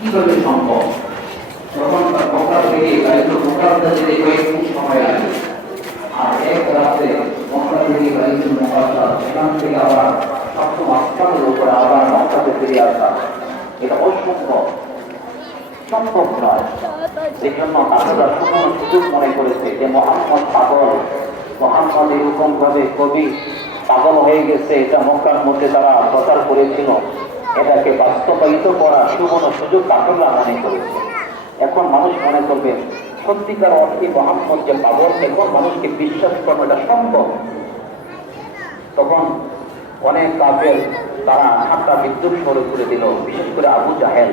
কীভাবে সম্ভব? তখন তার মক্কা থেকে গাড়িগুলো মোকাবিলা যেতে কয়েকদিন সময় লাগে। আর এক রাতে মক্কা থেকে গাড়িগুলো মোকাবিলা সেখান থেকে আবার সপ্তম আসমানের উপরে আবার মক্কাতে ফিরে আসা। এটা অসম্ভব। সম্ভব নয়। এই জন্য তারা কোনো সুযোগ মনে করেছে যে মোহাম্মদ পাগল। মোহাম্মদ এরকম ভাবে কবি পাগল হয়ে গেছে, এটা মক্কার মধ্যে তারা প্রচার করেছিল। এটাকে বাস্তবায়িত করার সুবর্ণ সুযোগ কাকুল্লা মনে করেছে এখন মানুষ মনে করবে, সত্যিকার অর্থে মোহাম্মদ যে পাগল, এখন মানুষকে বিশ্বাস করানো এটা সম্ভব। তখন অনেক কাপের তারা ঠাট্টা বিদ্যুৎ শুরু করে দিল, বিশেষ করে আবু জাহেল।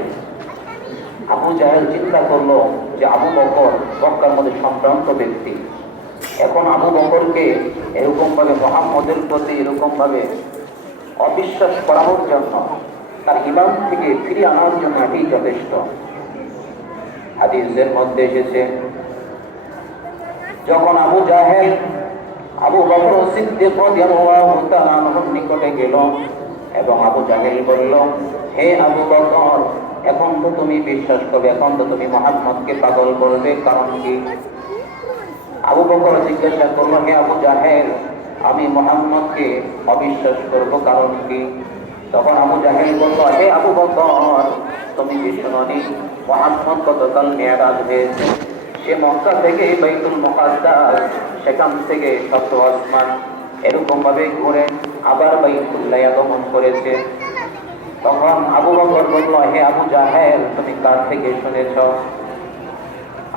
আবু জাহেল চিন্তা করল যে আবু বকর মক্কার মধ্যে সম্ভ্রান্ত ব্যক্তি। এখন আবু বকরকে এরকম ভাবে মোহাম্মদের প্রতি এরকমভাবে অবিশ্বাস করানোর জন্য তার ইমান থেকে ফিরে আনার জন্য এটি যথেষ্ট। হাদিসের মধ্যে এসেছে, যখন আবু জাহেল, আবু বকর নিকটে গেল এবং আবু জাহেল বলল, হে আবু বকর, এখন তো তুমি বিশ্বাস করবে, এখন তো তুমি মোহাম্মদকে পাগল করবে, কারণ কি? আবু বকর জিজ্ঞাসা করল, হে আবু জাহেল, আমি মোহাম্মদকে অবিশ্বাস করব, কারণ কি? তখন আবু জাহেল বলল, হে আবু বকর, তুমি কি শুনি মোহাম্মদ গতকাল মেয়ারাজ হয়েছে? সে মক্কা থেকে বাইতুল মুকাদ্দাস, সেখান থেকে সপ্ত আসমান এরকম ভাবে ঘুরে আবার বাইতুল্লাহ আগমন করেছে। তখন আবু বকর বলল, হে আবু জাহেল, তুমি কার থেকে শুনেছ?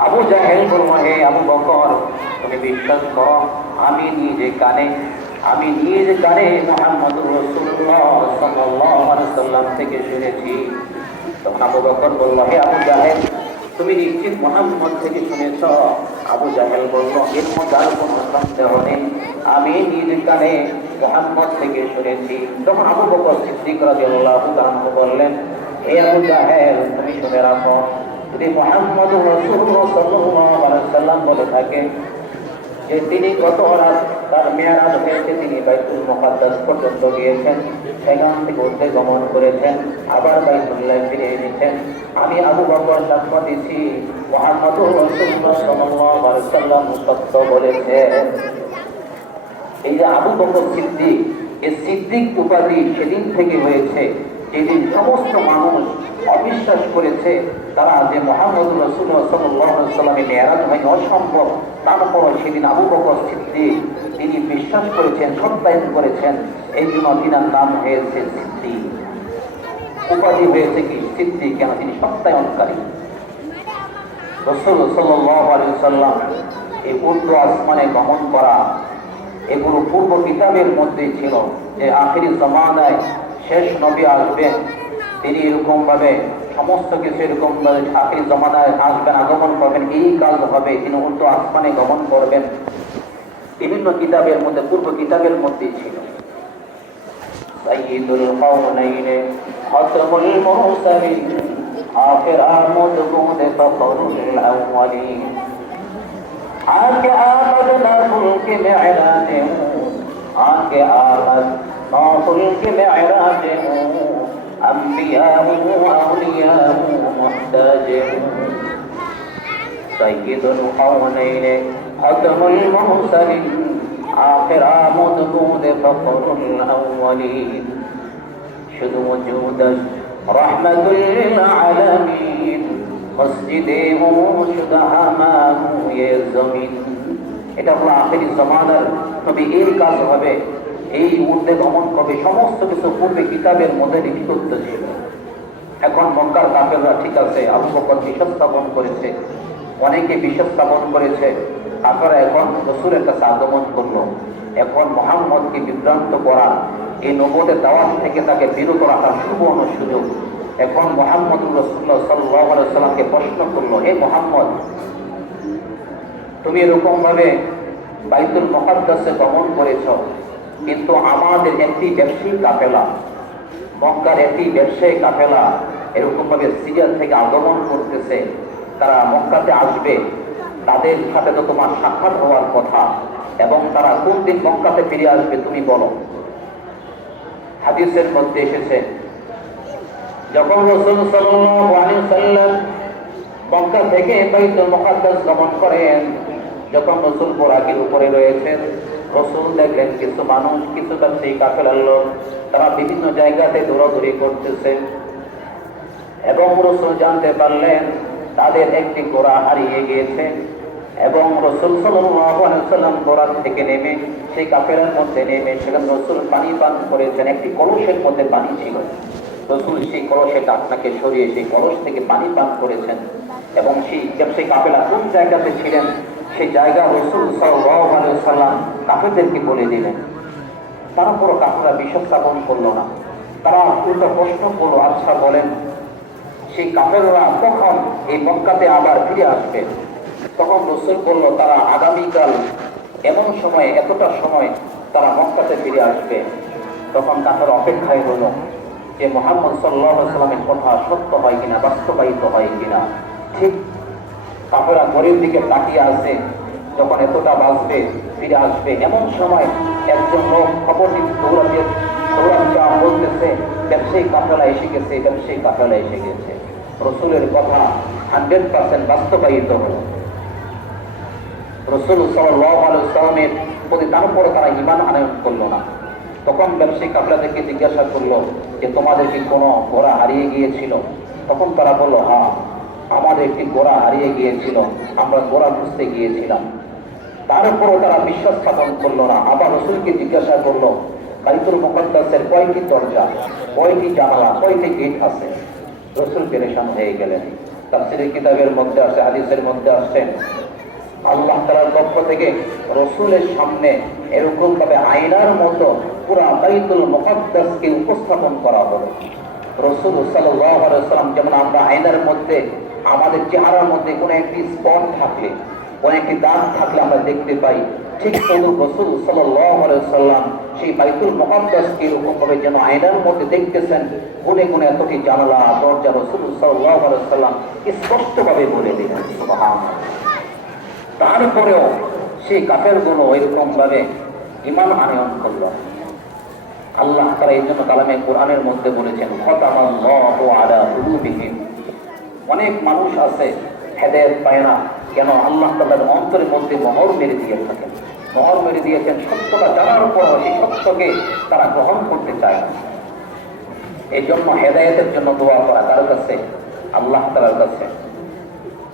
আবু জাহেল বলল, হে আবু বকর, তুমি বিশ্বাস করো, আমি নিজে কানে আমি নিজ কানে মোহাম্মদ রসুল্লাহ থেকে শুনেছি। তখন আবু বকর বলল, হে আবু জাহেল, তুমি নিশ্চিত মোহাম্মদ থেকে শুনেছ? আবু জাহেল বলল এর মধ্যে আর কোনো সন্দেহ নেই। আমি নিজ কানে মোহাম্মদ থেকে শুনেছি। তখন আবু বকর সিদ্দিক তাআলা বললেন, হে আবু জাহেল, তুমি শুনে রাখো, যদি মোহাম্মদ আলাইহি সাল্লাম বলে থাকে যে তিনি গত রাত তার মেয়ারাজ হয়েছে, তিনি বাইতুল মুকাদ্দাস পর্যন্ত গিয়েছেন, সেখান থেকে উঠে গমন করেছেন, আবার বাইতুল্লাহ ফিরে এনেছেন আমি আবু বকর সাক্ষ্য দিছি এই যে আবু বকর সিদ্দিক, এই সিদ্দিক উপাধি সেদিন থেকে হয়েছে, যেদিন সমস্ত মানুষ অবিশ্বাস করেছে তারা যে মোহাম্মদ অসম্ভব। সেদিন আবু বকর সিদ্দিক, তিনি বিশ্বাস করেছেন সত্যায়ন করেছেন। এই জন্য তিনার নাম হয়েছে সিদ্দিক। উপাধি হয়েছে কি? সিদ্দিক, কেন তিনি সত্যায়নকারী রসুল সাল্লাম এই আসমানে গমন করা এগুলো পূর্ব কিতাবের মধ্যে ছিল যে আখেরি জমানায় শেষ নবী আসবেন। তিনি এরকম ভাবে সমস্ত কিছু এরকম আখির জমানায় আসবেন, আগমন করবেন, এই কাল হবে তিনি উল্টো আসমানে গমন করবেন। বিভিন্ন কিতাবের মধ্যে, পূর্ব কিতাবের মধ্যে ছিল। সাইয়দুল কওনাইনে খতমুল انبیاء اولیاء محتاج سید القونین ختم المرسلین آخر آمد بود فخر الأولين শুধু وجودش رحمة للعالمين মসজিদে শুধু হামাহু এ জমিন এটা হলো আখেরি জমানার তবে এই কাজ হবে এই ঊর্ধ্বে গমন করবে। সমস্ত কিছু পূর্বে কিতাবের মধ্যে লিখিত ছিল এখন মক্কার কাফেররা, ঠিক আছে, আবু বকর স্থাপন করেছে, অনেকে বিশ্বাস স্থাপন করেছে, তারপরে এখন রসুলের কাছে আগমন করল। এখন মোহাম্মদকে বিভ্রান্ত করা, এই নবদের দাওয়াত থেকে তাকে বিরত রাখার সুবর্ণ সুযোগ। এখন মোহাম্মদ রসুল্লাহ সাল্লাহ সাল্লামকে প্রশ্ন করল, হে মোহাম্মদ, তুমি এরকম ভাবে বাইতুল মহাদ্দাসে গমন করেছ কিন্তু আমাদের একটি ব্যবসায়ী কাফেলা, মক্কার একটি ব্যবসায়ী কাফেলা এরকম ভাবে সিরিয়াল থেকে আগমন করতেছে, তারা মক্কাতে আসবে, তাদের সাথে তো তোমার সাক্ষাৎ হওয়ার কথা, এবং তারা কোন দিন মক্কাতে ফিরে আসবে তুমি বলো। হাদিসের মধ্যে এসেছে, যখন রসুল সাল্লাম মক্কা থেকে বাইতুল মুকাদ্দাস গমন করেন, যখন রসুল বোরাকির উপরে রয়েছেন রসুল দেখলেন কিছু মানুষ, কিছু সেই কাফেলার লোক তারা বিভিন্ন জায়গাতে দৌড়াদৌড়ি করতেছে। এবং রসুল জানতে পারলেন, তাদের একটি গোড়া হারিয়ে গিয়েছে। এবং রসুল সাল্লাম গোড়ার থেকে নেমে, সেই কাপের মধ্যে নেমে সেখানে রসুল পানি পান করেছেন। একটি কলসের মধ্যে পানি ছিল। রসুল সেই কলসেটা আপনাকে সরিয়ে সেই কলস থেকে পানি পান করেছেন। এবং সেই ব্যবসায়ী কাপেলা কোন জায়গাতে ছিলেন সেই জায়গা রসুল সাল্লাম কাফেরদেরকে বলে দিলেন। তারপরও কাফেরা বিশ্বাস স্থাপন করল না। তারা উল্টো প্রশ্ন করল আচ্ছা বলেন, সেই কাফেররা কখন এই মক্কাতে আবার ফিরে আসবে? তখন রসুল বলল, তারা আগামীকাল এমন সময়, এতটা সময় তারা মক্কাতে ফিরে আসবে। তখন কাফের অপেক্ষায় হলো যে মোহাম্মদ সাল্লাহ সাল্লামের কথা সত্য হয় কিনা, বাস্তবায়িত হয় কিনা। ঠিক কাফেরা ঘরের দিকে তাকিয়ে আছে। যখন এতটা বাঁচবে ফিরে আসবে। এমন সময় একজন লোক খবর দিতে দৌড়াতে দৌড়াচ্ছে বলতেছে, ব্যবসায়ী কাফেলা এসে গেছে, ব্যবসায়ী কাফেলা এসে গেছে। রসুলের কথা হান্ড্রেড পার্সেন্ট বাস্তবায়িত হলো। রসুল সাল্লামের প্রতি তারপরে তারা ইমান আনয়ন করল না। তখন ব্যবসায়ী কাফেলাদেরকে জিজ্ঞাসা করল যে, তোমাদের কি কোনো ঘোড়া হারিয়ে গিয়েছিল? তখন তারা বলল হ্যাঁ। আমাদের একটি গোড়া হারিয়ে গিয়েছিল, আমরা গোড়া খুঁজতে গিয়েছিলাম। তার তারপরও তারা বিশ্বাস স্থাপন করল না। আবার রসুলকে জিজ্ঞাসা করল কালিতুল মুকদ্দাসের কয়টি দরজা? কয়টি জানালা? কয়টি গেট আছে? রসুল পেরেশান হয়ে গেলেন। তাফসিরের কিতাবের মধ্যে আসে, হাদিসের মধ্যে আসছেন আল্লাহ তালার পক্ষ থেকে রসুলের সামনে এরকম ভাবে আয়নার মতো পুরা বাইতুল মুকদ্দাসকে উপস্থাপন করা হলো। রসুল সাল্লাম যেমন আমরা আয়নার মধ্যে আমাদের চেহারার মধ্যে কোনো একটি স্পট থাকলে, কোনো একটি দাগ থাকলে আমরা দেখতে পাই, ঠিক তদু রসুল সাল্লাম সেই বাইতুল মোহাম্মদকে এরকম ভাবে যেন আয়নার মধ্যে দেখতেছেন, গুনে গুনে এতটি জানালা, দরজা রসুল সাল্লাম স্পষ্টভাবে বলে দিলেন। তারপরেও সেই কাফেরগুলো এরকম ভাবে ইমান আনয়ন করল আল্লাহ তারা এই জন্য কালামে কোরআনের মধ্যে বলেছেন, খতামাল্লাহু আলা কুলুবিহিম অনেক মানুষ আছে, হেদায়েত পায় না। কেন? আল্লাহ তাআলার অন্তরের মধ্যে মহর মেরে দিয়ে থাকেন মহর মেরে দিয়েছেন সত্যটা জানার পর সেই সত্যকে তারা গ্রহণ করতে চায়। না এই জন্য হেদায়েতের জন্য দোয়া করা কারও কাছে? আল্লাহ তালার কাছে।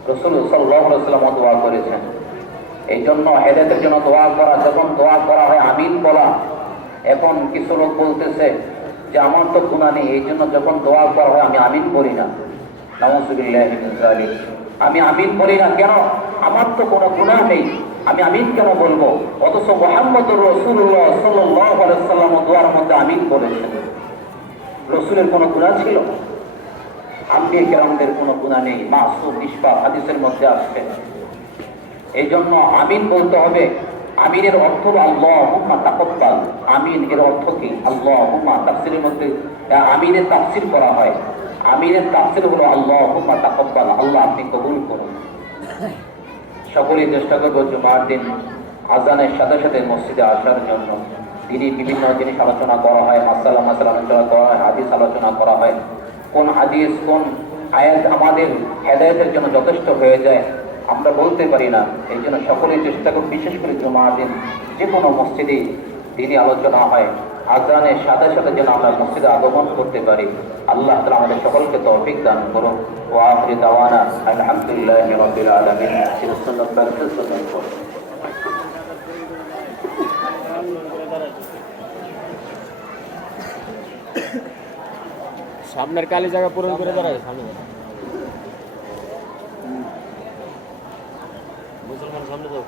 রসুল সাল্লাম দোয়া করেছেন। এই জন্য হেদায়তের জন্য দোয়া করা, যখন দোয়া করা হয়, আমিন বলা। এখন কিছু লোক বলতেছে যে, আমার তো গুণা নেই। এই জন্য যখন দোয়া করা হয়, আমি আমিন করি না। আমি আমিন বলি না কেন? আমার তো কোনো গুণা নেই। আমি আমিন কেন বলব? অথচ মোহাম্মদ রসুল্লাহ সাল্লাম দোয়ার মধ্যে আমিন বলেছেন রসুলের কোনো গুণা ছিল? আম্বিয়ে কেরামদের কোনো গুণা নেই, মাসুম নিষ্পা হাদিসের মধ্যে আসছে। এই জন্য আমিন বলতে হবে, আমিনের অর্থ হলো আল্লাহ হুম্মা তাকব্বাল। আমিন এর অর্থ কি? আল্লাহ হুম্মা তাফসিরের মধ্যে আমিনের তাফসির করা হয়। আমিনের তাফসির হলো আল্লাহ তাকব্বাল আল্লাহ আপনি কবুল করুন। সকলেই চেষ্টা করব জুমার দিন আজানের সাথে সাথে মসজিদে আসার জন্য। তিনি বিভিন্ন জিনিস আলোচনা করা হয়, মাসালা আলোচনা করা হয়, হাদিস আলোচনা করা হয়। কোন হাদিস, কোন আয়াত আমাদের হেদায়তের জন্য যথেষ্ট হয়ে যায়, আমরা বলতে পারি না। এই জন্য সকলেই চেষ্টা করুন, বিশেষ করে জুমার দিন যে কোনো মসজিদেই তিনি আলোচনা হয়। আজানের সাথে সাথে যেন আমরা মসজিদে আগমন করতে পারি। আল্লাহ তালা আমাদের সকলকে তৌফিক দান করুন ও আখরি দাওয়ানা আলহামদুলিল্লাহ রবিল আলমিন। সামনের কালী জায়গা পূরণ করে দাঁড়ায় সামনে মুসলমান সামনে যাও